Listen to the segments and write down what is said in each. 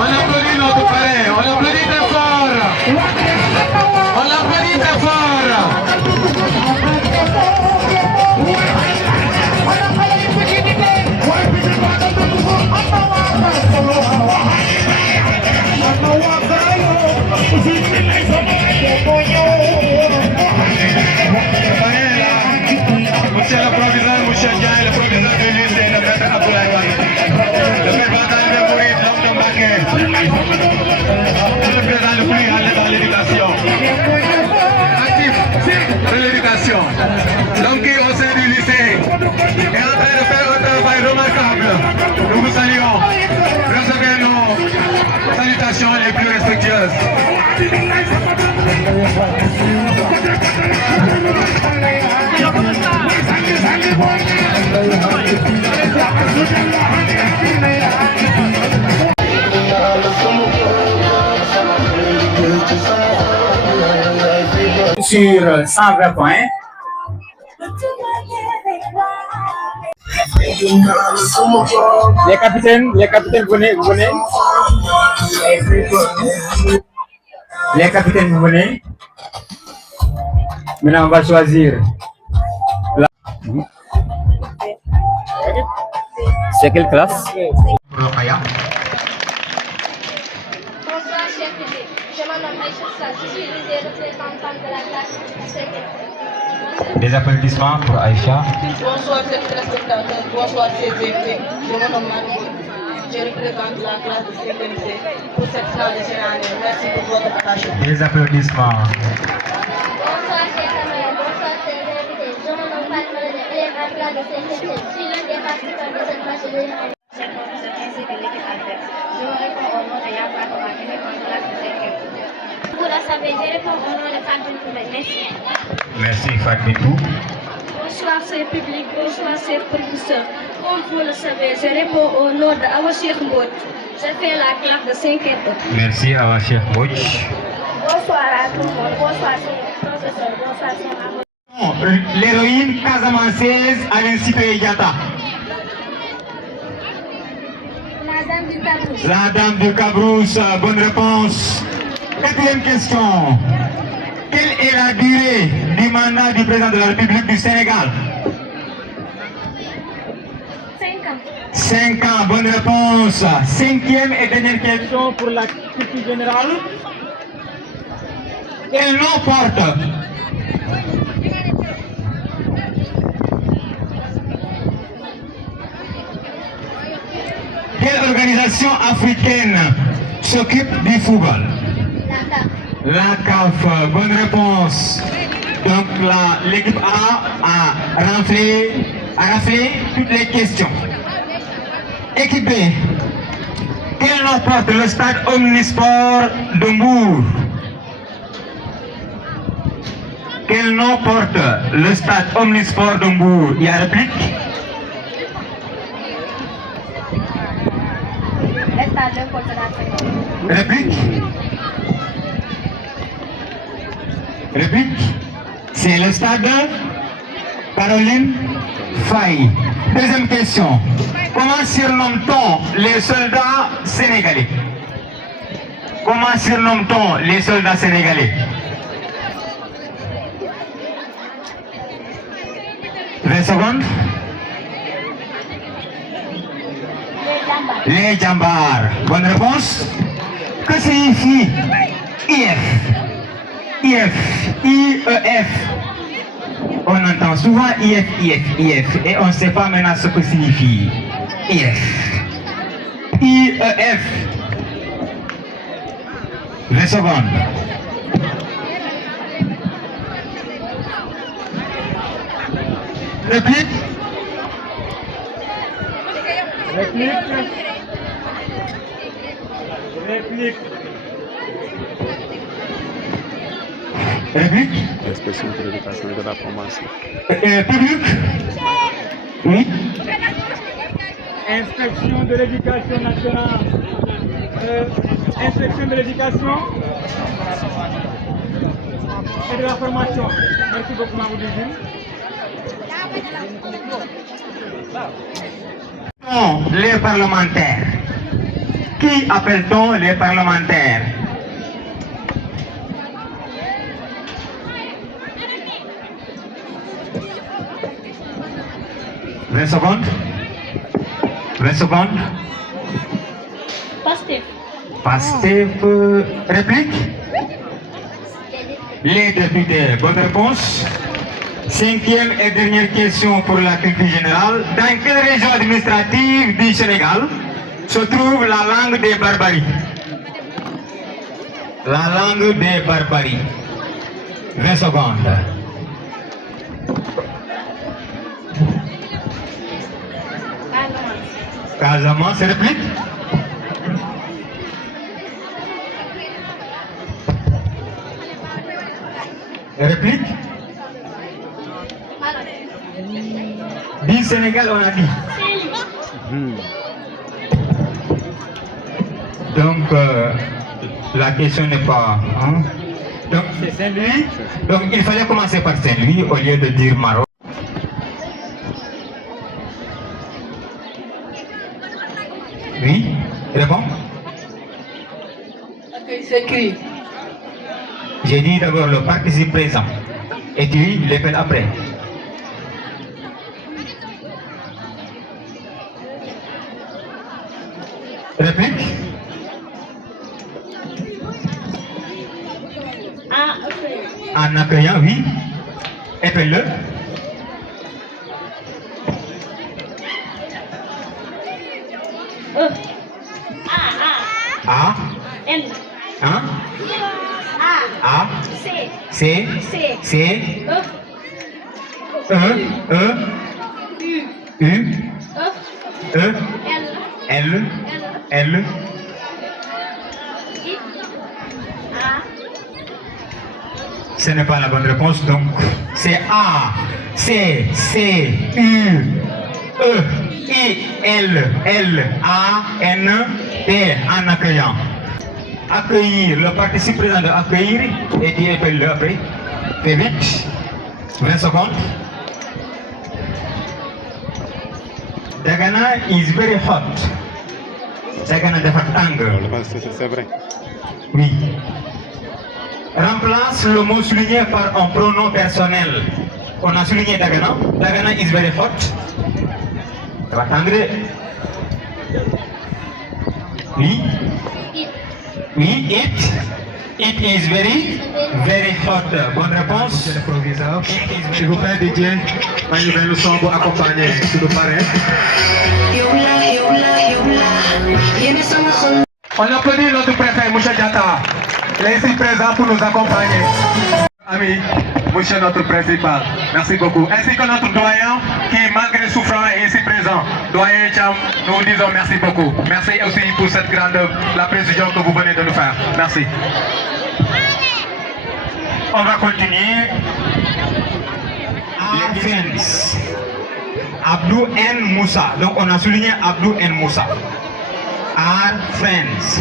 On applaudit notre parrain, on applaudit très fort. On l'applaudit très fort. Monsieur le proviseur, monsieur Ndiaye, le proviseur du lycée de Maître Abdoulaye Wade. Le président de Mouride, l'homme de Mbacké. Le président le plus à l'aise dans l'éducation. Actif de l'éducation. L'homme qui, au sein du lycée, est en train de faire un travail remarquable. Nous vous saluons. Recevez nos salutations les plus respectueuses. Sur 120 points. Les capitaines, venez. Les capitaines, vous venez. Maintenant, on va choisir. C'est quelle classe? Bonsoir, chers publics. Je m'appelle Aïcha Sall. Je suis l'une des représentantes de la classe 5e. Des applaudissements pour Aïcha. Bonsoir, chers téléspectateurs. Bonsoir, chers invités. Je me nomme Marie. Je représente la classe de 5e C pour cette salle de année. Merci pour votre attention. Des applaudissements. Bonsoir, chers camarades. Bonsoir, chers invités. Je me nomme Fatima Lene, élève à la classe de 5e C. Je suis l'une des participants de cette marche de l'année. Chers professeurs ainsi que l'équipe adverse. Je me réponds au nom de Yamba Thomas, élève en classe de 5e. Pour la savoir, je réponds au nom de Fatima Touré. Merci. Merci Fatmitou. Bonsoir, chers publics. Bonsoir, chers professeurs. Comme vous le savez, je réponds au nom de Awa Cheikh Mbodj. Je fais la classe de 5e. Merci Awa Cheikh Mbodj. Bonsoir à tout le monde. Bonsoir, chers professeurs. Bonsoir, chers amis. L'héroïne casamançaise Aline Sitoé Diatta. La dame du Cabrousse. La dame du Cabrousse, bonne réponse. Quatrième question. Quelle est la durée du mandat du président de la République du Sénégal? 5 ans. 5 ans, bonne réponse. Cinquième et dernière question pour la culture générale. Quel nom porte quelle organisation africaine s'occupe du football? La CAF, bonne réponse. Donc l'équipe A a raflé toutes les questions. Équipe B, quel nom porte le stade Omnisport de Mbour? Quel nom porte le stade Omnisport de Mbour? Il y a réplique? Réplique? Réplique? C'est le stade Caroline Faye. Deuxième question. Comment surnomme-t-on les soldats sénégalais? Comment surnomme-t-on les soldats sénégalais? 20 secondes. Les Djambars. Bonne réponse. Que signifie IF? IEF. On entend souvent IF. Et on ne sait pas maintenant ce que signifie IF. IEF. 20 secondes. Réplique? Réplique? Inspection de l'éducation et de la formation. Public? Oui. Inspection de l'éducation nationale. Inspection de l'éducation et de la formation. Merci beaucoup, Mamoudou. Les parlementaires. Qui appelle-t-on les parlementaires? « 20 secondes. 20 secondes. Pastef. Pastef. Réplique? Les députés. Bonne réponse. Cinquième et dernière question pour la culture générale. Dans quelle région administrative du Sénégal se trouve la langue des barbaries? La langue des barbaries. 20 secondes. Casamance, réplique? Réplique? Du Sénégal, on a dit. Donc, la question n'est pas... hein? Donc, c'est Saint-Louis. Donc, il fallait commencer par Saint-Louis au lieu de dire Maroc. Oui, réponds. Accueil s'écrit. J'ai dit d'abord le participe présent. Et tu les fais après. Réplique? En accueillant, oui. Épelle-le. A. N. Hein? A. C. C. C. C. E. E. U. U. E. E. L. L. L. I. A. Ce n'est pas la bonne réponse, donc c'est A, C, C, U, E, I, L, L, A, N, T, en accueillant. Accueillir, le participe présent de accueillir, et tu épelles-le après. Fais vite, 20 secondes. Dagana is very hot. Dagana dafa tàng. C'est vrai. Oui. Remplace le mot souligné par un pronom personnel. On a souligné Dagana. Dagana is very hot. Ça va tendre. Oui. It. Oui, it. It is very, very hot. Bonne réponse. Monsieur le proviseur, s'il vous plaît, Didier, ma nouvelle leçon pour accompagner, s'il vous plaît. On applaudit notre préfet, M. Diatta. Il est ici présent pour nous accompagner. Amis, monsieur notre principal, merci beaucoup. Ainsi que notre doyen qui, malgré souffrant, est ici présent. Doyen Cham, nous vous disons merci beaucoup. Merci aussi pour cette grande la précision que vous venez de nous faire. Merci. On va continuer. Our friends. Abdou N. Moussa. Donc on a souligné Abdou N. Moussa. Our friends.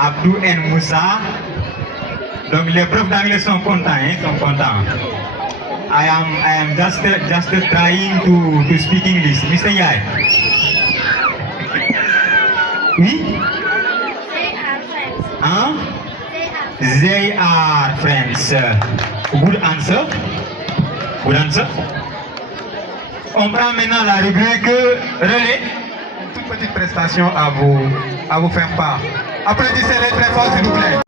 Abdou N. Moussa. Donc les profs d'anglais sont contents, hein, sont contents. I am just trying to speak English. Mr. Yai. Oui? They are friends. Hein? They are They are friends. Good answer. Good answer. On prend maintenant la rubrique relais. Une toute petite prestation à vous faire part. Applaudissez-les très fort, s'il vous plaît.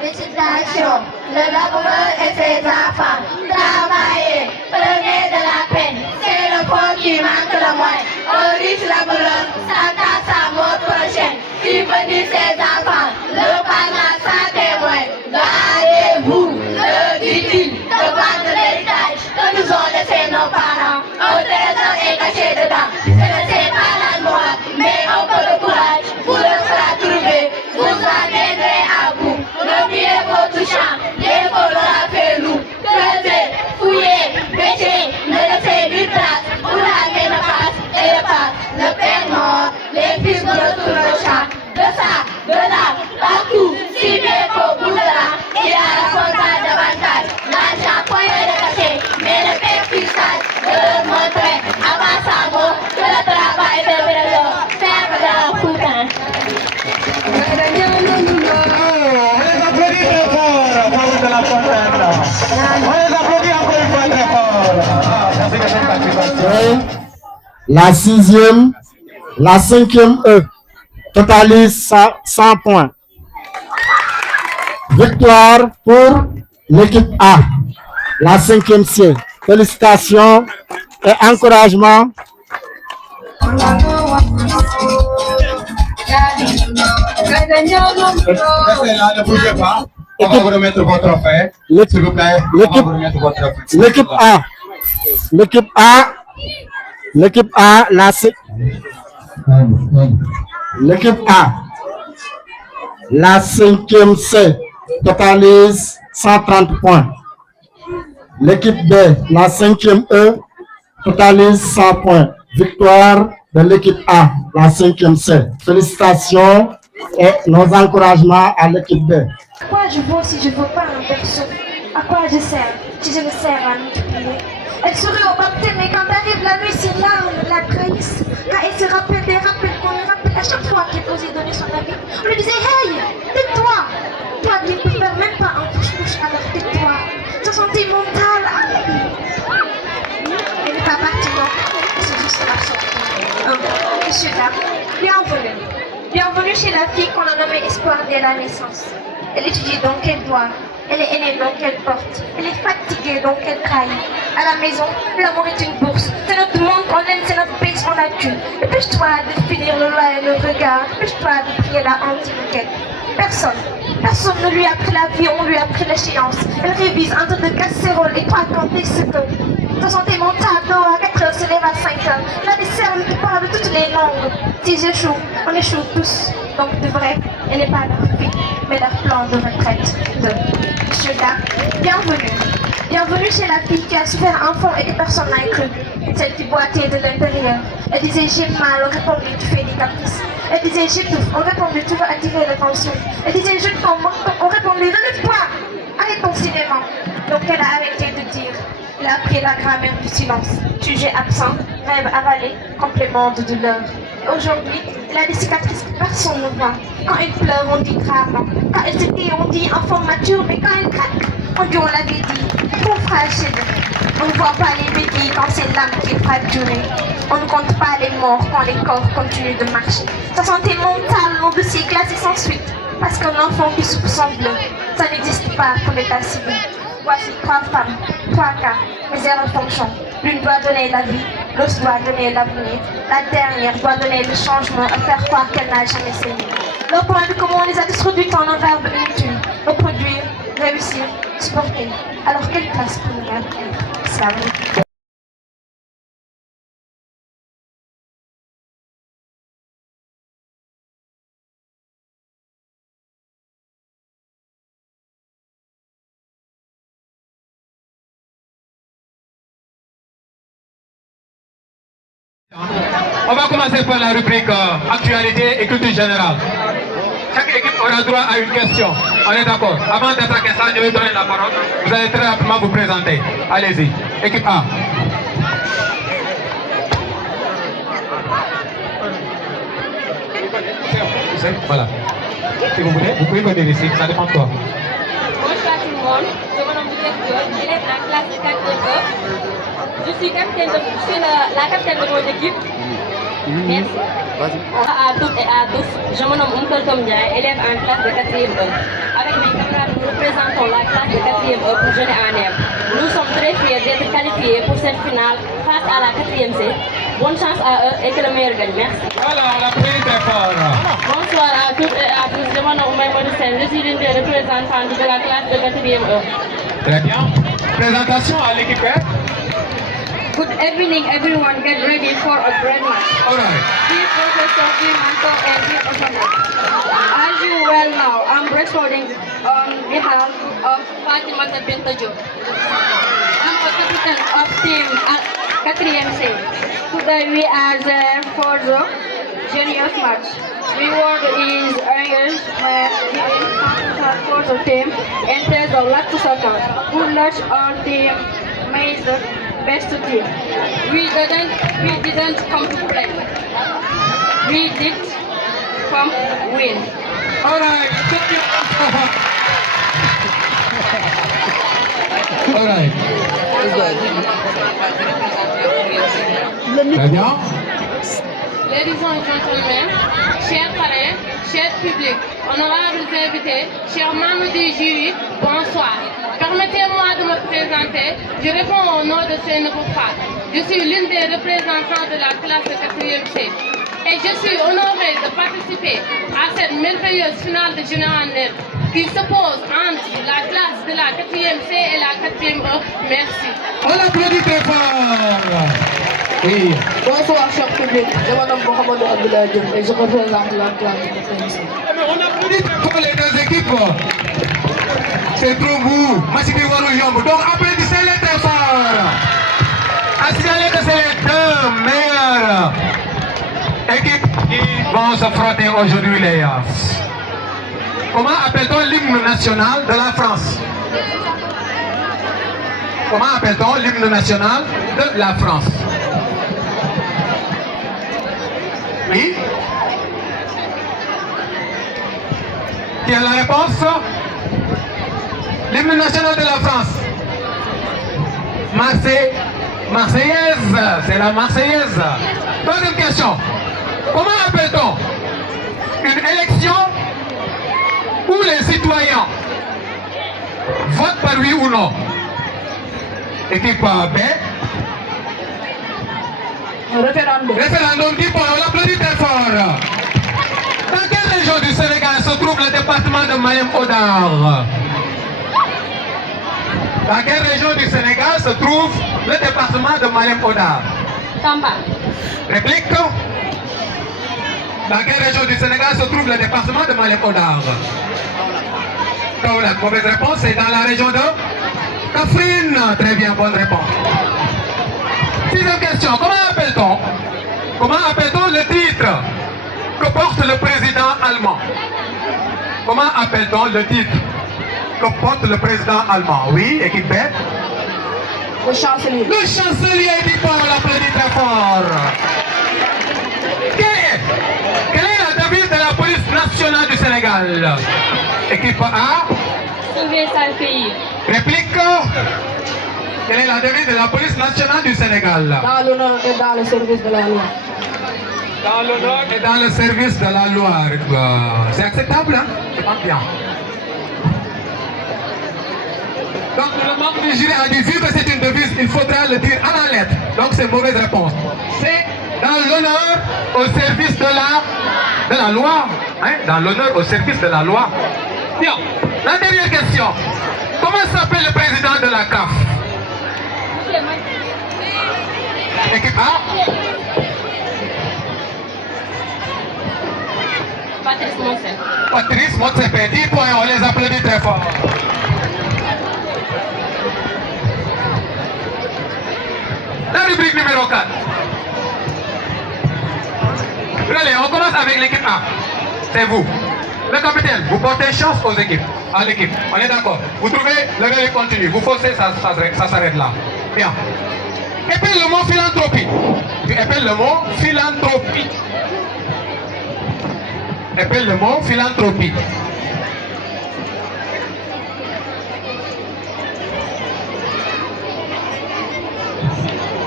Félicitations, le laboureur et ses enfants. Travaillez, prenez de la peine. C'est le fond qui manque le moins. Au riche laboureur, s'attend sa mort prochaine. Qui bénit ses enfants, le parent sans témoin. Gardez-vous, le dit-il, de vendre l'héritage que nous ont laissé nos parents. Un trésor est caché dedans. Je ne sais pas l'endroit, mais un peu de courage pour le faire trouver. Vous en viendrez à bout. Remuez votre champ, les voleurs fait loup. Creusez, fouillez, bêchez, ne laissez nulle place où la main ne passe et le passe. Le père mort, les fils me retournent le champ. De ça, de là, partout, si bien qu'au bout de là, il y a la davantage. L'argent point de caché, mais le père fils sage. la 6e, la 5e E totalise 100 points. Victoire pour l'équipe A, la 5e C. Félicitations et encouragement. Restez là, ne bougez pas. On va vous remettre votre trophée. S'il vous plaît, on va vous remettre votre trophée. L'équipe A, la 5e C totalise 130 points. L'équipe B, la 5e E totalise 100 points. Victoire de l'équipe A, la 5e C. Félicitations et nos encouragements à l'équipe B. À quoi je vaux si je ne vaux pas un berceau? À quoi je sers si je me sers à multiplier? Elle sourit au baptême et quand arrive la nuit, ses larmes la trahissent. Car elle se rappelle des rappels qu'on lui rappelle à chaque fois qu'il osait donner son avis. On lui disait, hey, tais-toi! Toi qui ne peux faire même pas un touche-touche, alors tais-toi. Sa santé mentale, elle n'est pas partie, non. C'est juste absurde. Monsieur, dame, bienvenue. Bienvenue chez la fille qu'on a nommée Espoir dès la naissance. Elle étudie donc elle doit. Elle est aînée donc elle porte. Elle est fatiguée donc elle trahit. À la maison, l'amour est une bourse. C'est notre monde qu'on aime, c'est notre base, on a dû. Dépêche-toi de finir le loyer, le regard. Dépêche-toi de prier la anti-requête. Personne ne lui a pris la vie, on lui a pris l'échéance. Elle révise entre deux casséroles et toi quand t'es ce que. Ta santé mentale dort à 4 heures, se lève à 5 heures. La décerne te parle de toutes les langues. Si j'échoue, on échoue tous. Donc de vrai, elle n'est pas leur fille, mais leur plan de retraite de Monsieur Dark. Bienvenue. Bienvenue chez la fille qui a souffert enfant et que personne n'a cru. Celle qui boitait de l'intérieur. Elle disait j'ai mal, on répondait tu fais des caprices. Elle disait j'étouffe, on répondait tu veux attirer l'attention. Elle disait je tombe, on répondait relève-toi, arrête ton cinéma. Donc elle a arrêté de dire. Elle a appris la grammaire du silence. Sujet absent, rêve avalé, complément de douleur. Aujourd'hui, elle a des cicatrices que personne ne voit. Quand elle pleure, on dit gravement. Quand elle se tait, on dit enfant mature, mais quand elle craque, on dit on l'avait dit. Trop fragile. On ne voit pas les béquilles quand c'est l'âme qui est fracturée. On ne compte pas les morts quand les corps continuent de marcher. Sa santé mentale, mon dossier classé sans suite. Parce qu'un enfant qui souffre sans bleu, ça n'existe pas pour l'état civil. Voici 3 femmes, 3 cas, mais zéro fonction. L'une doit donner la vie, l'autre doit donner l'avenir. La dernière doit donner le changement et faire croire qu'elle n'a jamais saigné. Leur point de comment on les a tous réduits en un verbe inutile. Reproduire, réussir, supporter. Alors quelle place pour nous être? Ça va. On va commencer par la rubrique actualité et culture générale. Chaque équipe aura droit à une question. On est d'accord? Avant d'attaquer ça, je vais donner la parole. Vous allez très rapidement vous présenter. Allez-y. Équipe A. Voilà. Si vous voulez, vous pouvez venir ici. Ça dépend de quoi. Bonsoir tout le monde. Je me nomme Dieu, j'élève la classe de 4e. Je suis la capitaine de mon équipe. Merci. À toutes et à tous, je me nomme Oumkol Tomdia, élève en classe de 4e E. Avec mes camarades, nous représentons la classe de 4e E pour Jeunes en Herbe. Nous sommes très fiers d'être qualifiés pour cette finale face à la 4e C. Bonne chance à eux et que le meilleur gagne. Merci. Voilà, on a pris des fort. Bonsoir à toutes et à tous, je me nomme Maïmouna Sen, je suis l'une des représentantes de la classe de 4e E. Très bien. Présentation à l'équipe. Good evening, everyone. Get ready for a great match. All right. Dear Professor Manto and dear Osama. As you well know, I'm responding on behalf of Fatima Bintajo. I'm the captain of team at 4MC. Today we are there for the genius match. Reward is earned by giving for the team and there's a lot to soccer. Good luck our team made the best team. We didn't come to play. We did come win. All right. All right. Très bien. Ladies and gentlemen, chers parrains, chers publics, honorables invités, chers membres du jury, bonsoir. Permettez-moi de me présenter. Je réponds au nom de Seynabou Fall. Je suis l'une des représentants de la classe de 4e C. Et je suis honorée de participer à cette merveilleuse finale de Général Net qui s'oppose entre la classe de la 4e C et la 4e E. Merci. On applaudit très fort. Oui. Bonsoir, cher public. Je m'appelle Mohamed Abdoulaye Diop et je représente la classe de 4e C. On applaudit très fort les deux équipes. C'est trop beau. Massifi Warou Yombo. Donc applaudissez-les très fort. Assurez que c'est les deux meilleures équipes qui vont se frotter aujourd'hui les gars. Comment appelle-t-on l'hymne national de la France? Comment appelle-t-on l'hymne national de la France? Oui? Qui a la réponse? L'hymne national de la France. Marseillaise, c'est la Marseillaise. Deuxième question. Comment appelle-t-on une élection où les citoyens votent par oui ou non? Équipe B. Référendum. Référendum, 10 points, on l'applaudit très fort. Dans quelle région du Sénégal se trouve le département de Mayem Odar? Dans quelle région du Sénégal se trouve le département de Mayem Odar? Tamba. Réplique. Dans quelle région du Sénégal se trouve le département de Mayem Odar? La mauvaise réponse, c'est dans la région de Kaffrine. Très bien, bonne réponse. Sixième question, comment appelle-t-on le titre que porte le président allemand? Comment appelle-t-on le titre que porte le président allemand? Oui, équipe B. Le chancelier. Le chancelier dit pas, on l'applaudit très fort. Quelle est la devise de la police nationale du Sénégal? Équipe A. Sauver sa pays. Réplique. Quelle est la devise de la police nationale du Sénégal? Dans l'honneur et dans le service de la loi. Dans l'honneur et dans le service de la loi. C'est acceptable, hein? C'est pas bien. Donc le membre du jury a dit, vu que c'est une devise, il faudra le dire à la lettre. Donc c'est mauvaise réponse. C'est dans l'honneur au service de la loi. Hein? Dans l'honneur au service de la loi. Bien. La dernière question. Comment s'appelle le président de la CAF? Équipe A. Patrice Motsepe. Patrice Motsepe, 10 points, on les applaudit très fort. La rubrique numéro 4. Allez, on commence avec l'équipe A. C'est vous. Le capitaine, vous portez chance aux équipes, à l'équipe. On est d'accord. Vous trouvez le relais continue. Vous forcez, ça s'arrête là. Bien. Épelle le mot philanthropie. Tu épelles le mot philanthropie. Épelle le mot philanthropie.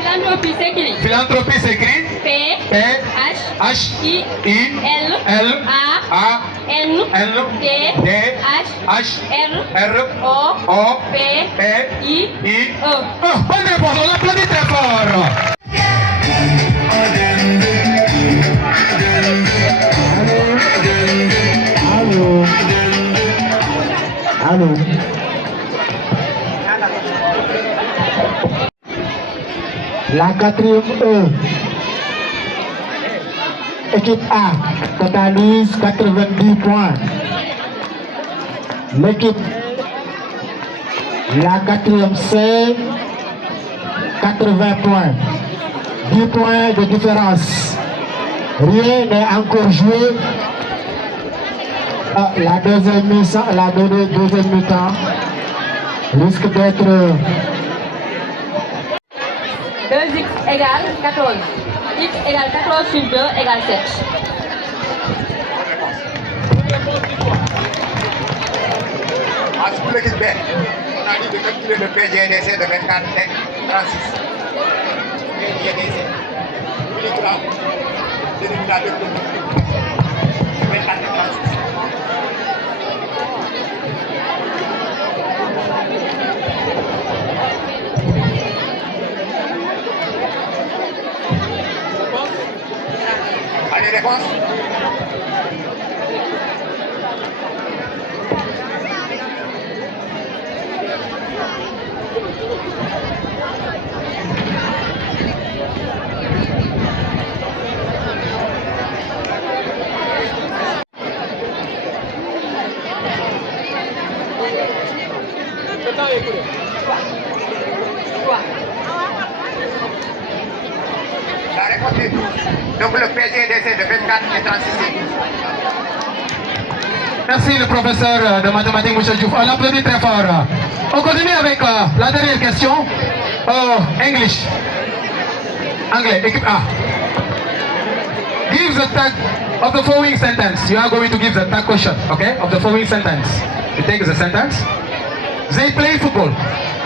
Philanthropie s'écrit. Philanthropie s'écrit P. P. H. H. I. I. L. L. A. N. N. D. D. H. H. R. R. O. O. P. P. I. I. E. Bonne réponse, on l'applaudit très fort. Allô. La 4e E. Équipe A totalise 90 points. L'équipe, la 4e C, 80 points. 10 points de différence. Rien n'est encore joué. La deuxième mi-temps risque d'être 2x égale 14. X égale 14 sur 2 égale 7. Pour l'équipe B, on a dit de calculer le PGDC de 24 36. PGDC. Allez, réponse. La réponse est 12. Donc le PGDC de 24 et 36. Merci le professeur de mathématiques, M. Diouf. On l'applaudit très fort. On continue avec la dernière question. English. Anglais, équipe A. Give the tag of the following sentence. You are going to give the tag question, okay, of the following sentence. You take the sentence. They play football.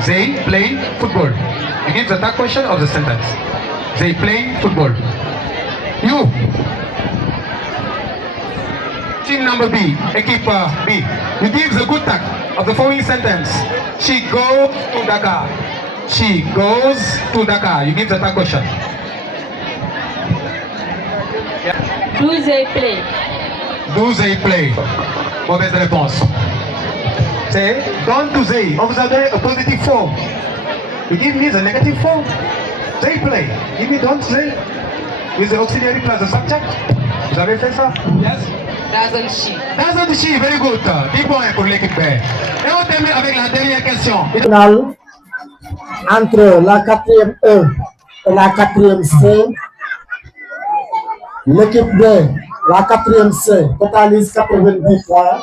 They play football. You give the tag question of the sentence. They play football. You. Team number B, équipe B. You give the good tag of the following sentence. She goes to Dakar. She goes to Dakar. You give the tag question. Do they play? Do they play? Mauvaise réponse. C'est don't do they. On vous a donné a positive form. You give me the negative form. They play. Give me don't they. With the auxiliary plus the subject. Vous avez fait ça? Yes. Doesn't she? Doesn't she? Very good. 10 points pour l'équipe B. Et on termine avec la dernière question. Finale entre la 4e E et la 4e C. L'équipe B, la 4e C, totalise 90 points.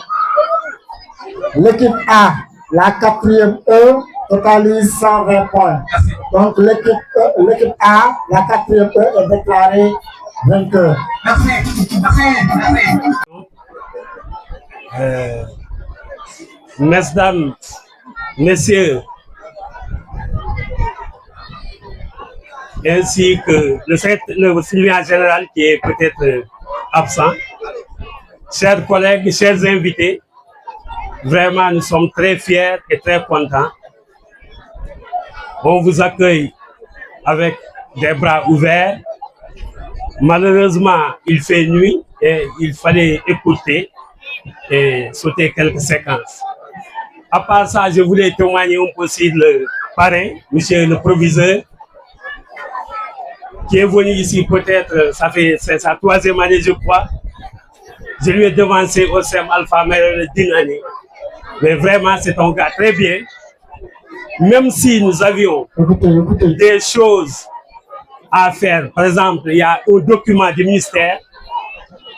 L'équipe A, la 4e E, totalise 120 points. Donc l'équipe A, la 4e E, est déclarée vainqueur. Merci. Mesdames, Messieurs, ainsi que le secrétaire général qui est peut-être absent, chers collègues, chers invités, vraiment nous sommes très fiers et très contents. On vous accueille avec des bras ouverts. Malheureusement, il fait nuit et il fallait écouter et sauter quelques séquences. À part ça, je voulais témoigner un peu sur le parrain, monsieur le proviseur, qui est venu ici peut-être, c'est sa 3e année, je crois. Je lui ai devancé au SEM Alpha Mère d'une année. Mais vraiment, c'est un gars très bien. Même si nous avions des choses à faire, par exemple, il y a un document du ministère,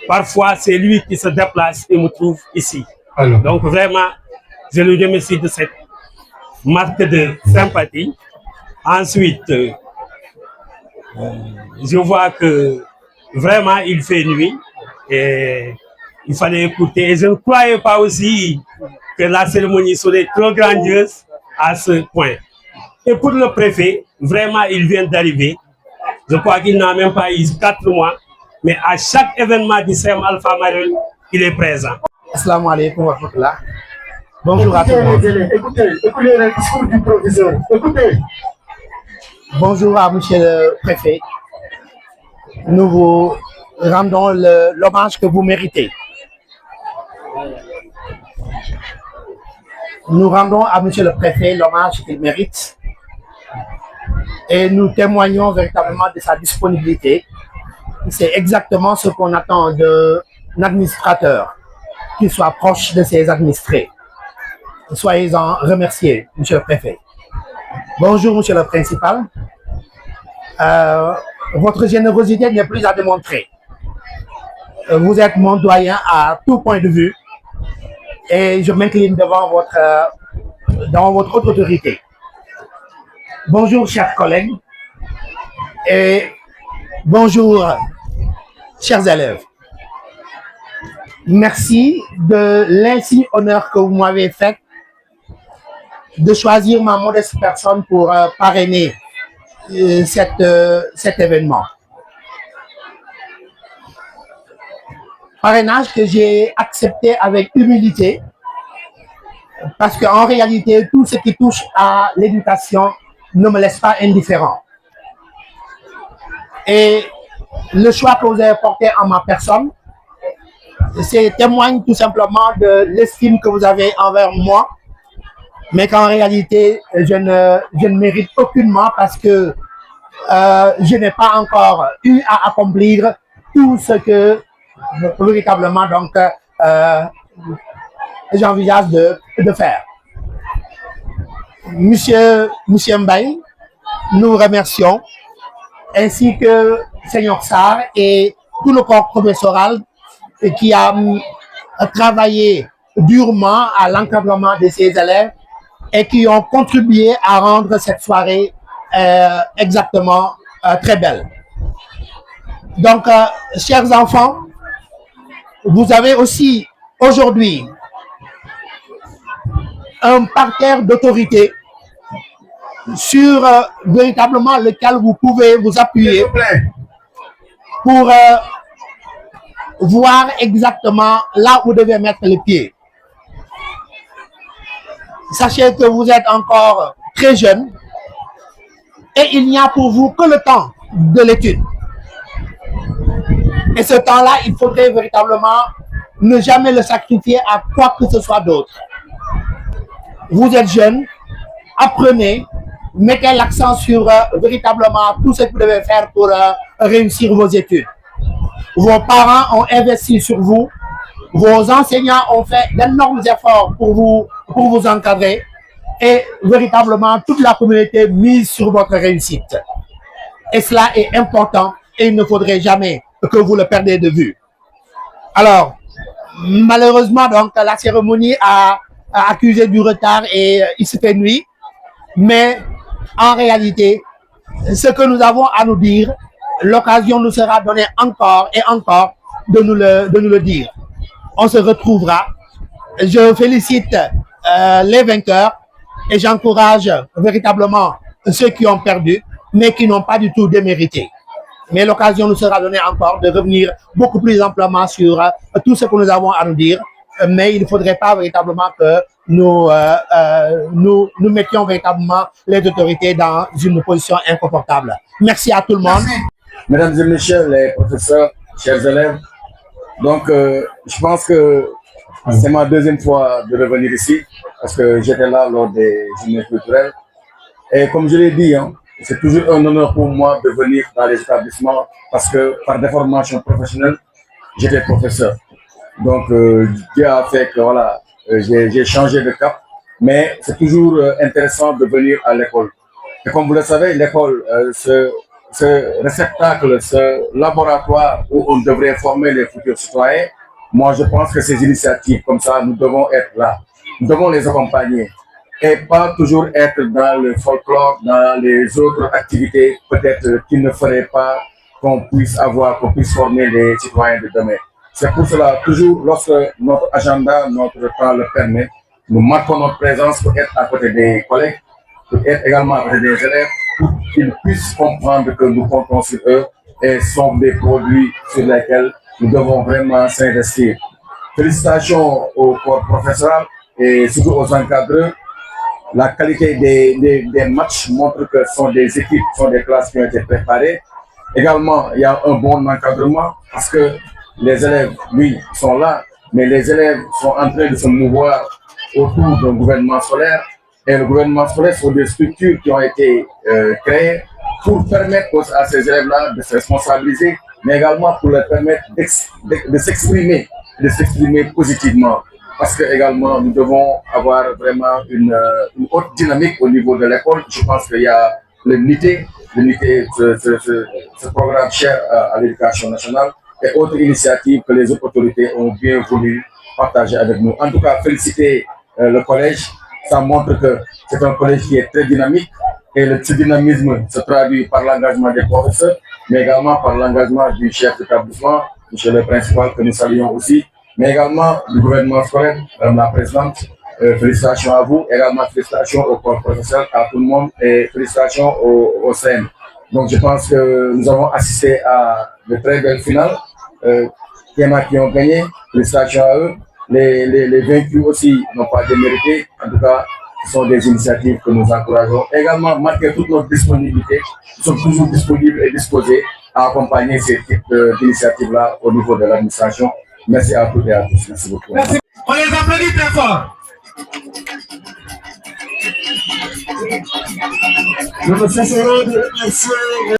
parfois c'est lui qui se déplace et me trouve ici. Alors. Donc vraiment, je lui remercie de cette marque de sympathie. Ensuite, je vois que vraiment il fait nuit et il fallait écouter. Et je ne croyais pas aussi que la cérémonie serait trop grandiose à ce point. Et pour le préfet, vraiment il vient d'arriver. Je crois qu'il n'a même pas eu 4 mois, mais à chaque événement du CEM Alpha Marine, il est présent. Assalamu alaikum wa rahmatullah. Bonjour à tous. Écoutez le discours du proviseur. Écoutez. Bonjour à monsieur le préfet. Nous vous rendons l'hommage que vous méritez. Nous rendons à monsieur le préfet l'hommage qu'il mérite. Et nous témoignons véritablement de sa disponibilité. C'est exactement ce qu'on attend d'un administrateur, qu'il soit proche de ses administrés. Soyez-en remerciés, monsieur le préfet. Bonjour, monsieur le principal. Votre générosité n'est plus à démontrer. Vous êtes mon doyen à tout point de vue et je m'incline devant votre haute autorité. Bonjour, chers collègues, et bonjour, chers élèves. Merci de l'insigne honneur que vous m'avez fait de choisir ma modeste personne pour parrainer cet événement. parrainage que j'ai accepté avec humilité, parce qu'en réalité, tout ce qui touche à l'éducation ne me laisse pas indifférent. Et le choix que vous avez porté en ma personne, témoigne tout simplement de l'estime que vous avez envers moi, mais qu'en réalité, je ne mérite aucunement parce que je n'ai pas encore eu à accomplir tout ce que véritablement donc j'envisage de faire. Monsieur Mbaye, nous vous remercions, ainsi que Seigneur Sarr et tout le corps professoral qui a travaillé durement à l'encadrement de ces élèves et qui ont contribué à rendre cette soirée exactement très belle. Donc, chers enfants, vous avez aussi aujourd'hui un parterre d'autorité sur véritablement lequel vous pouvez vous appuyer pour voir exactement là où vous devez mettre les pieds. Sachez que vous êtes encore très jeune et il n'y a pour vous que le temps de l'étude. Et ce temps-là, il faudrait véritablement ne jamais le sacrifier à quoi que ce soit d'autre. Vous êtes jeune, apprenez, mettez l'accent sur véritablement tout ce que vous devez faire pour réussir vos études. Vos parents ont investi sur vous, vos enseignants ont fait d'énormes efforts pour vous encadrer et véritablement toute la communauté mise sur votre réussite. Et cela est important et il ne faudrait jamais que vous le perdiez de vue. Alors, malheureusement, donc, la cérémonie a accusé du retard et il se fait nuit, mais en réalité, ce que nous avons à nous dire, l'occasion nous sera donnée encore et encore de nous le dire. On se retrouvera. Je félicite les vainqueurs et j'encourage véritablement ceux qui ont perdu, mais qui n'ont pas du tout démérité. Mais l'occasion nous sera donnée encore de revenir beaucoup plus amplement sur tout ce que nous avons à nous dire. Mais il ne faudrait pas véritablement que nous mettions véritablement les autorités dans une position inconfortable. Merci à tout le monde. Mesdames et messieurs les professeurs, chers élèves, donc je pense que c'est ma deuxième fois de revenir ici parce que j'étais là lors des journées culturelles. Et comme je l'ai dit, hein, c'est toujours un honneur pour moi de venir dans les établissements parce que par déformation professionnelle, j'étais professeur. Donc Dieu a fait que voilà, j'ai changé de cap, mais c'est toujours intéressant de venir à l'école. Et comme vous le savez, l'école, ce réceptacle, ce laboratoire où on devrait former les futurs citoyens, moi je pense que ces initiatives comme ça, nous devons être là. Nous devons les accompagner et pas toujours être dans le folklore, dans les autres activités peut-être qui ne feraient pas qu'on puisse former les citoyens de demain. C'est pour cela, toujours lorsque notre agenda, notre temps le permet, nous marquons notre présence pour être à côté des collègues, pour être également à côté des élèves, pour qu'ils puissent comprendre que nous comptons sur eux et sont des produits sur lesquels nous devons vraiment s'investir. Félicitations au corps professoral et surtout aux encadreurs. La qualité des matchs montre que ce sont des équipes, ce sont des classes qui ont été préparées. Également, il y a un bon encadrement parce que les élèves, oui, sont là, mais les élèves sont en train de se mouvoir autour d'un gouvernement scolaire. Et le gouvernement scolaire sont des structures qui ont été créées pour permettre à ces élèves-là de se responsabiliser, mais également pour leur permettre de s'exprimer positivement. Parce que également, nous devons avoir vraiment une haute dynamique au niveau de l'école. Je pense qu'il y a l'unité, ce programme cher à l'éducation nationale et autres initiatives que les autres autorités ont bien voulu partager avec nous. En tout cas, féliciter le collège. Ça montre que c'est un collège qui est très dynamique et ce dynamisme se traduit par l'engagement des professeurs, mais également par l'engagement du chef d'établissement, monsieur le principal, que nous saluons aussi, mais également du gouvernement scolaire, madame la présidente. Félicitations à vous, également félicitations au corps professeur, à tout le monde et félicitations au CN. Donc je pense que nous avons assisté à de très belles finales. Il y en a qui ont gagné, félicitations à eux. Les vaincus aussi n'ont pas démérité. En tout cas, ce sont des initiatives que nous encourageons. Également, malgré toute notre disponibilité, nous sommes toujours disponibles et disposés à accompagner ces types d'initiatives-là au niveau de l'administration. Merci à toutes et à tous. Merci beaucoup. Merci. On les applaudit très fort. Je me cesserai de remercier.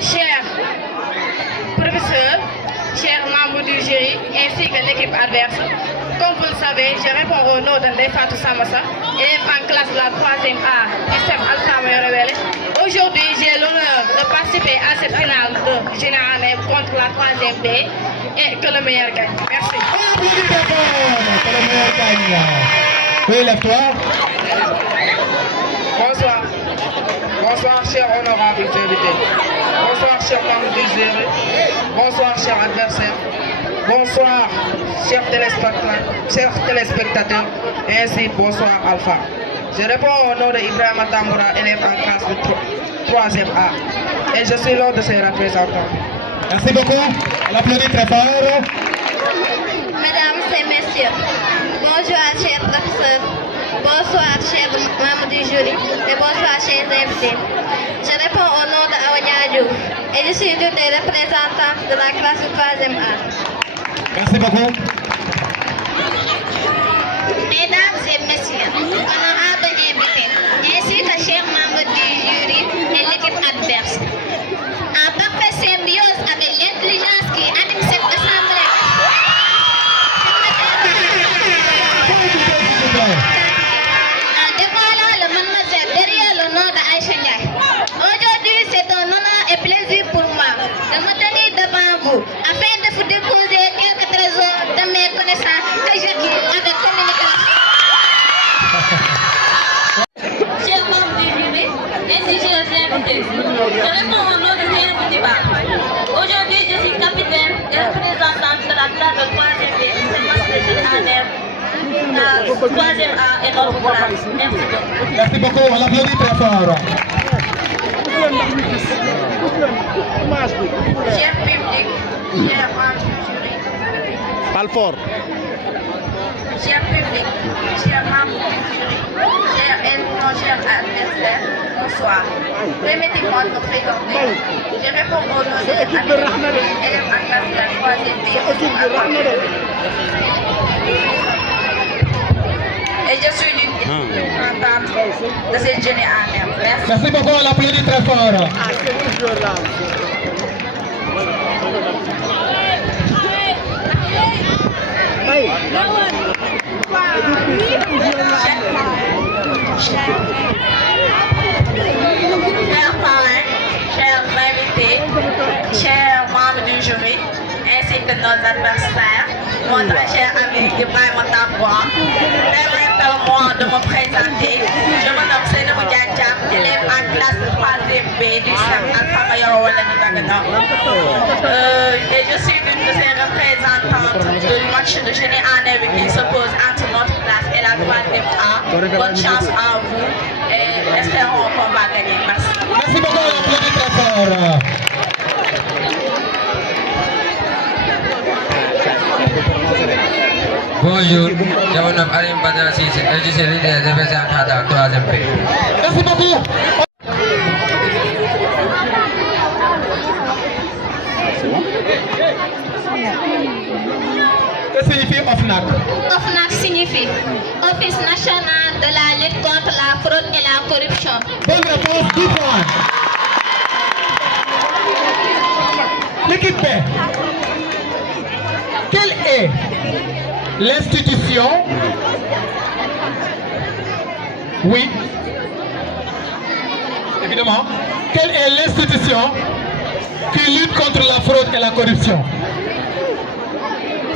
Chers professeurs, chers membres du jury, ainsi que l'équipe adverse, comme vous le savez, je réponds au nom de Ndefatou Samassa, élève en classe de la 3e A du CEM Alpha Mayoro. Aujourd'hui, j'ai l'honneur de participer à cette finale de Général contre la 3e B et que le meilleur gagne. Merci. Que le meilleur gagne. Oui, lève-toi. Bonsoir. Bonsoir, chers honorables invités. Bonsoir, chers membres du jury. Bonsoir, chers adversaires. Bonsoir, chers téléspectateurs. Et ainsi, bonsoir, Alpha. Je réponds au nom de Ibrahima Tamboura, élève en classe de 3e A. Et je suis l'un de ses représentants. Merci beaucoup. On applaudit très fort. Mesdames et messieurs, bonjour chers professeurs, bonsoir chers membres du jury et bonsoir chers invités. Je réponds au nom de Awania Diouf et je suis l'une des représentantes de la classe de 3e A. Merci beaucoup. Mesdames et messieurs, honorables invités, ainsi que chers membres du jury et l'équipe adverse, en parfaite symbiose avec l'intelligence qui anime cette assemblée, en dévoilant le mademoiselle derrière le nom d'Aïcha Ndiaye. Aujourd'hui, c'est un honneur et plaisir pour moi de me tenir devant vous afin de vous déposer quelques trésors de mes connaissances que j'acquis avec communication. Chers membres du jury, ainsi chers invités, je réponds au nom de Seydou Diba. Aujourd'hui, je suis capitaine et représentante de la classe de 3e B, la 3e A et notre classe. Merci beaucoup. Merci beaucoup. On applaudit très fort. Cher public, chers membres du jury. Parle fort. Cher public, chers membres du jury, chers adversaires, bonsoir. Permettez-moi de me présenter. Je réponds au nom de élève en classe de la 3e B. Et je suis l'une des représentante de cette jeune année. Merci. Merci beaucoup. On applaudit très fort. Chers parrains, chers invités, chers membres du jury, ainsi que nos adversaires, mon très cher ami Ibrahima Tamboura, permettez-moi de me présenter. Je me nomme Seydou Diagne, élève en classe 3e B du CEM Alpha Mayoro. Et je suis l'une de ces représentantes du match de génie en herbe qui s'oppose entre notre classe et la 3e A. Bonne chance à vous et espérons qu'on va gagner. Merci. Merci beaucoup, on applaudit très fort. Bonjour, je me nomme Alim Badara Sissé et je suis leader des représentants de la 3e P. Merci beaucoup. Que signifie OFNAC? OFNAC signifie Office national de la lutte contre la fraude et la corruption. Bonne réponse, 10 points. L'équipe B. Quelle est l'institution? Oui. Évidemment. Quelle est l'institution qui lutte contre la fraude et la corruption?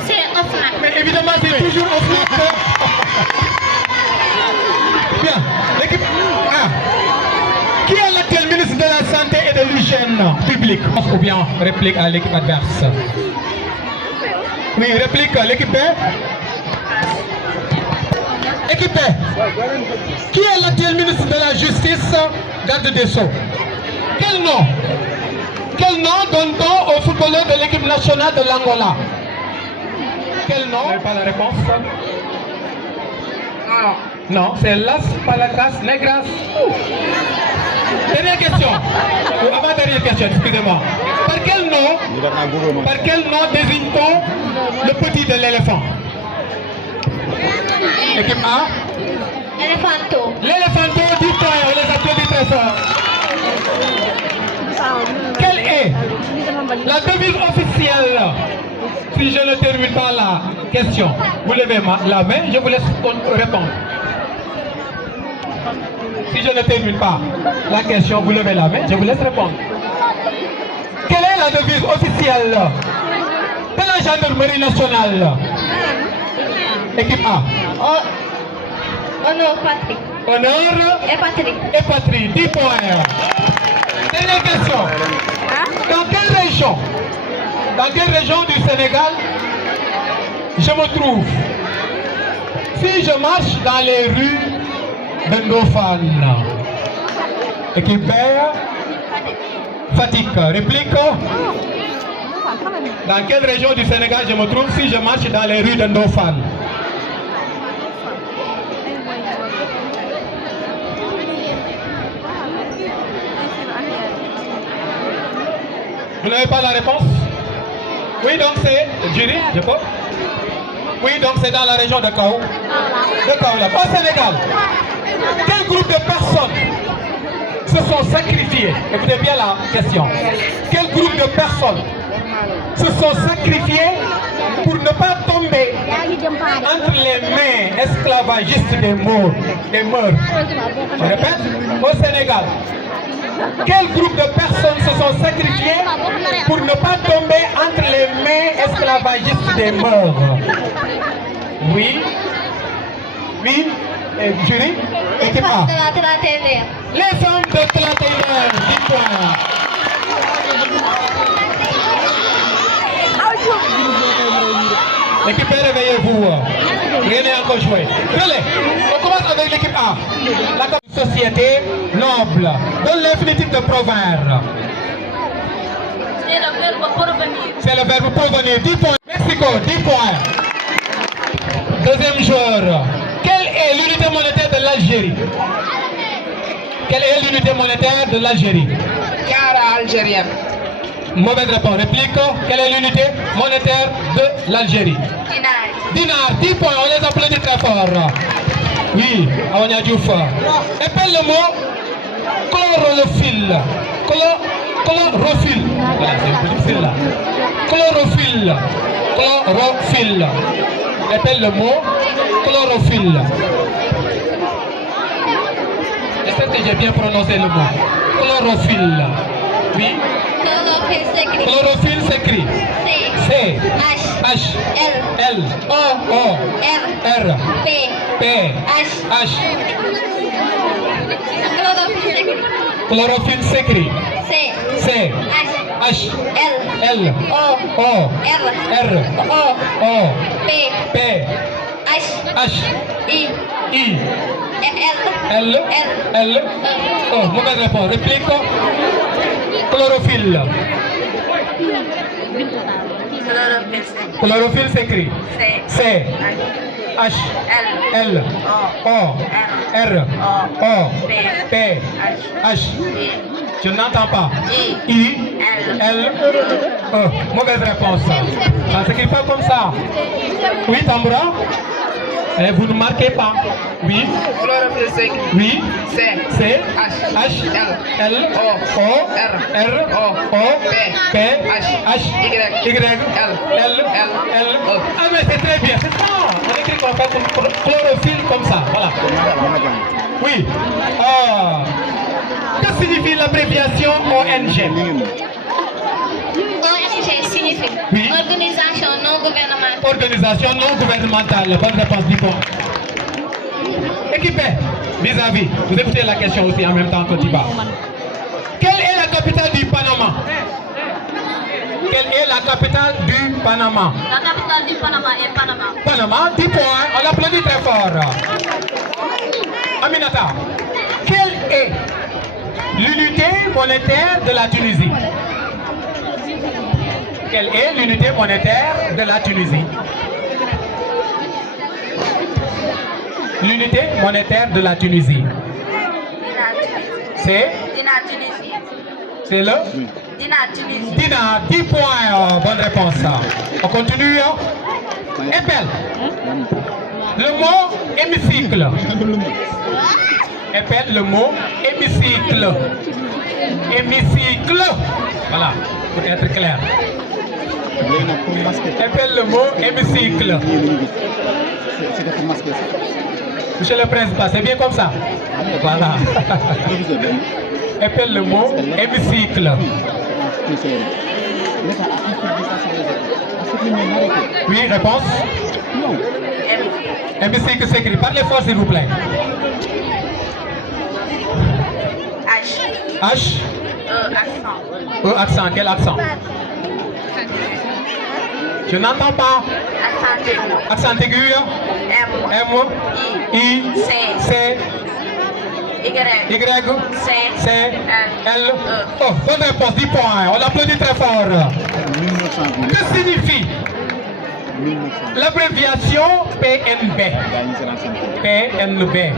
C'est OFNAC. Mais évidemment, c'est toujours OFNAC. Bien. L'équipe A. Qui est l'actuel ministre de la Santé et de l'Hygiène publique? Ou bien réplique à l'équipe adverse? Oui, réplique à l'équipe B. Équipe B. Qui est l'actuel ministre de la Justice, garde des Sceaux? Quel nom? Quel nom donne-t-on aux footballeurs de l'équipe nationale de l'Angola? Quel nom? Vous n'avez pas la réponse? Non, c'est Las Palacas Negras. Dernière question. Ou avant-dernière question, excusez-moi. Par quel nom désigne-t-on le petit de l'éléphant? Équipe A. Éléphanto. L'éléphanto, 10 points, on les applaudit très fort. Quelle est la devise officielle? Si je ne termine pas la question, vous levez la main, je vous laisse répondre. Si je ne termine pas la question, vous levez la main, je vous laisse répondre. Quelle est la devise officielle de la gendarmerie nationale? Équipe A. Honneur, patrie. Honneur et patrie. Et patrie, 10 points. Dernière question. Dans quelle région du Sénégal je me trouve si je marche dans les rues de Ndofane? Équipe B. Fatick. Réplique. Dans quelle région du Sénégal je me trouve si je marche dans les rues de Ndofane? Vous n'avez pas la réponse? Oui, donc c'est jury, je peux? Oui, donc c'est dans la région de Kaou. De Kaolack, au Sénégal. Quel groupe de personnes se sont sacrifiés? Écoutez bien la question. Quel groupe de personnes se sont sacrifiés pour ne pas tomber entre les mains esclavagistes des mœurs? Je répète, au Sénégal. Quel groupe de personnes se sont sacrifiés pour ne pas tomber entre les mains esclavagistes des mœurs? Oui. Oui. Et jury. Équipe A. Les femmes de 31 heures. 10 points. L'équipe B, réveillez-vous. Rien n'est encore joué. Relais. On commence avec l'équipe A. La société noble. Donne l'infinitif de proverbe. C'est le verbe provenir. C'est le verbe provenir. 10 points. Mexico, 10 points. Deuxième joueur. Quelle est l'unité monétaire de l'Algérie? Quelle est l'unité monétaire de l'Algérie? Cara algérienne. Mauvaise réponse. Réplique. Quelle est l'unité monétaire de l'Algérie? Dinar. Dinar. 10 points. On les applaudit très fort. Oui, Aonia Diouf. Épelle le mot chlorophylle. Chlorophylle. Voilà, c'est un peu difficile là. Chlorophylle. Chlorophylle. Épelle le mot chlorophylle. J'espère que j'ai bien prononcé le mot. Chlorophylle. Oui. Chlorophylle s'écrit. C. H. L. O. R. P. H. Chlorophylle s'écrit. C. H, L, L, O, O, R, R, O, O, P, P, H, H, I, I, L, L, L, O. Mauvaise réponse. Réplique. Chlorophylle. Chlorophylle s'écrit C, H, L, O, R, O, P, H. Je n'entends pas. I, L, E. Mauvaise réponse. Ça s'écrit pas comme ça. Oui, Tambra? Vous ne marquez pas. Oui. Oui. C, H, L, O, R, O, P, H, Y, L, E. Ah mais c'est très bien. C'est ça. On écrit qu'on fait chlorophylle comme ça. Voilà. Oui. Que signifie l'abréviation ONG? ONG signifie Oui. Organisation non gouvernementale. Organisation non gouvernementale. Bonne réponse, dis-moi. Équipé, vis-à-vis. Vous écoutez la question aussi en même temps que Tiba. Quelle est la capitale du Panama? Quelle est la capitale du Panama? La capitale du Panama est Panama. Panama, 10 points. On l'applaudit très fort. Aminata, quelle est l'unité monétaire de la Tunisie? Quelle est l'unité monétaire de la Tunisie? L'unité monétaire de la Tunisie. C'est C'est le Dina Tunisie. Dina, 10 points. Bonne réponse. On continue. Épelle. Le mot hémicycle. Épelle le mot hémicycle. Hémicycle. Voilà, pour être clair. Épelle le mot hémicycle. Monsieur le Président, c'est bien comme ça. Voilà. Épelle le mot hémicycle. Oui, réponse. Hémicycle s'écrit. Parlez fort, s'il vous plaît. H. H. Accent. E accent. Quel accent? Je n'entends pas. Accent aigu. Accent aigu. M. M. I. C. Y. C. L. Oh, bonne réponse, 10 points. On l'applaudit très fort. Que signifie l'abréviation PNB? PNB.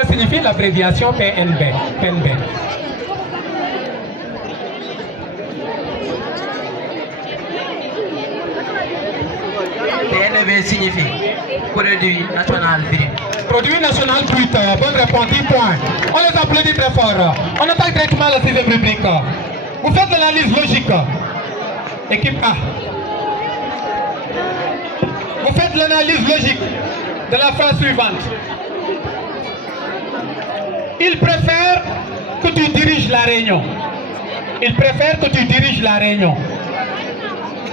Que signifie l'abréviation PNB? PNB. PNB signifie Produit National Brut. Produit National Brut. Bonne réponse, 10 points. On les applaudit très fort. On attaque directement la 6e rubrique. Vous faites l'analyse logique. Équipe A. Vous faites l'analyse logique de la phrase suivante. Il préfère que tu diriges la réunion. Il préfère que tu diriges la réunion.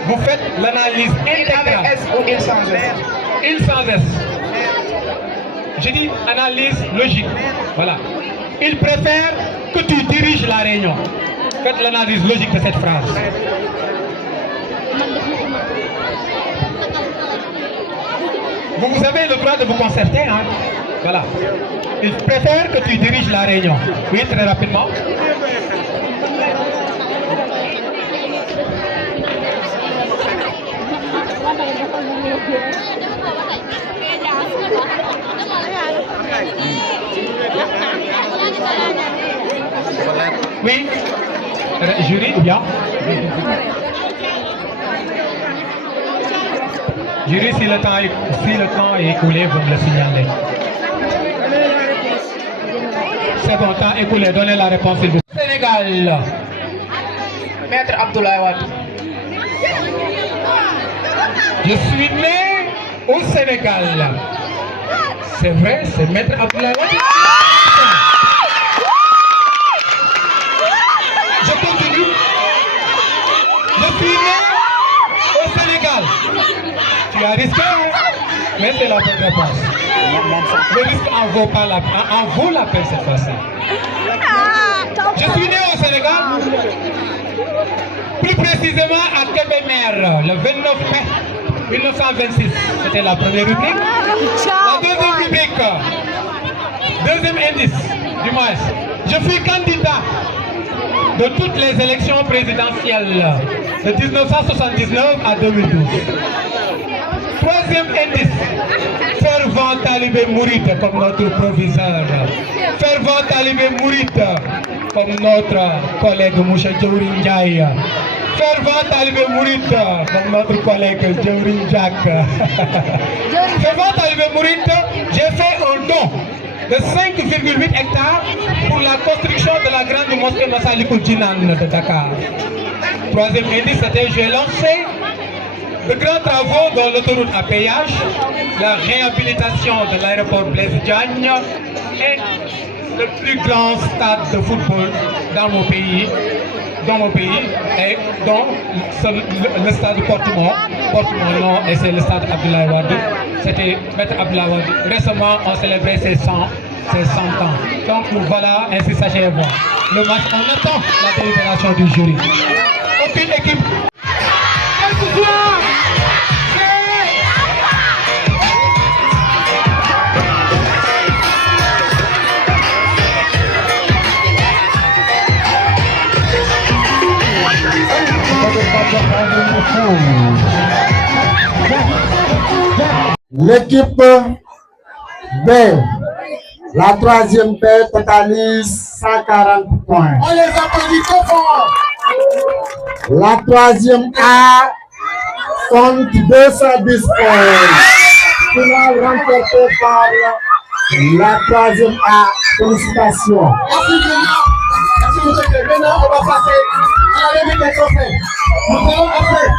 Vous faites l'analyse intégrale. S ou il sans S? Il sans S. Je dis analyse logique. Voilà. Il préfère que tu diriges la réunion. Faites l'analyse logique de cette phrase. Vous avez le droit de vous concerter, hein? Voilà. Il préfère que tu diriges la réunion. Oui, très rapidement. Oui. Jury, ou bien? Jury, si le temps est écoulé, vous me le signalez. C'est bon, temps écoulé. Donnez la réponse, s'il vous plaît. Sénégal. Maître Abdoulaye Wade. Je suis né au Sénégal. C'est vrai, c'est Maître Abdoulaye Wade. Je continue. Je suis né au Sénégal. Tu as risqué, mais c'est la bonne réponse. Le risque en vaut la peine cette fois-ci. Je suis né au Sénégal, plus précisément à Kébémer, le 29 mai 1926. C'était la première rubrique. La deuxième rubrique, deuxième indice, du moins, je fus candidat de toutes les élections présidentielles de 1979 à 2012. Troisième indice, fervent talibé mouride comme notre proviseur. Fervent talibé mouride comme notre collègue Moucha Djourin Ndiaye. Fervent talibé mouride comme notre collègue Djourin Jack. Fervent talibé mouride, j'ai fait un don de 5,8 hectares pour la construction de la grande mosquée Massalikul Jinan de Dakar. Troisième indice, c'était j'ai lancé de grands travaux dans l'autoroute à péage, la réhabilitation de l'aéroport Blaise Diagne et le plus grand stade de football dans mon pays et dont le stade porte mon nom et c'est le stade Abdoulaye Wade. C'était Maître Abdoulaye Wade. Récemment, on célébrait ses 100 ans. Donc voilà, ainsi s'achève le match. On attend la délibération du jury. Aucune équipe. Quel que soit l'équipe B, la troisième B totalise 140 points. On les applaudit très fort. La troisième A compte 210 points. Finale remportée par la troisième A. Félicitations. Merci monsieur. Maintenant, on va passer à la remise des trophées. Nous allons appeler.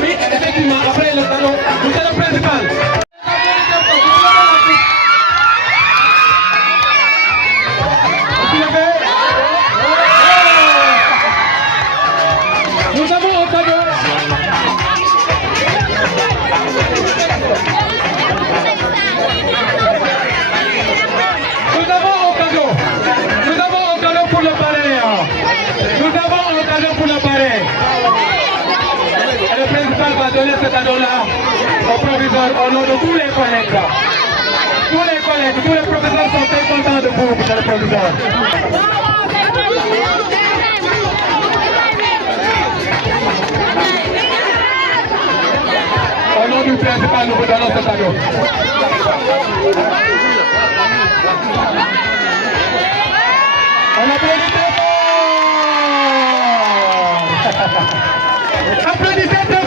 Oui, effectivement, après le salon, nous allons principal. Nous avons un cadeau. Nous avons un cadeau. Nous avons un cadeau pour le palais. Nous avons un cadeau pour le palais. Et le principal va donner ce cadeau-là au proviseur au nom de tous les collègues. Tous les collègues, tous les professeurs sont très contents de vous, monsieur le proviseur. Au nom du principal, nous vous donnons ce cadeau. On applaudit très fort. Applaudissez très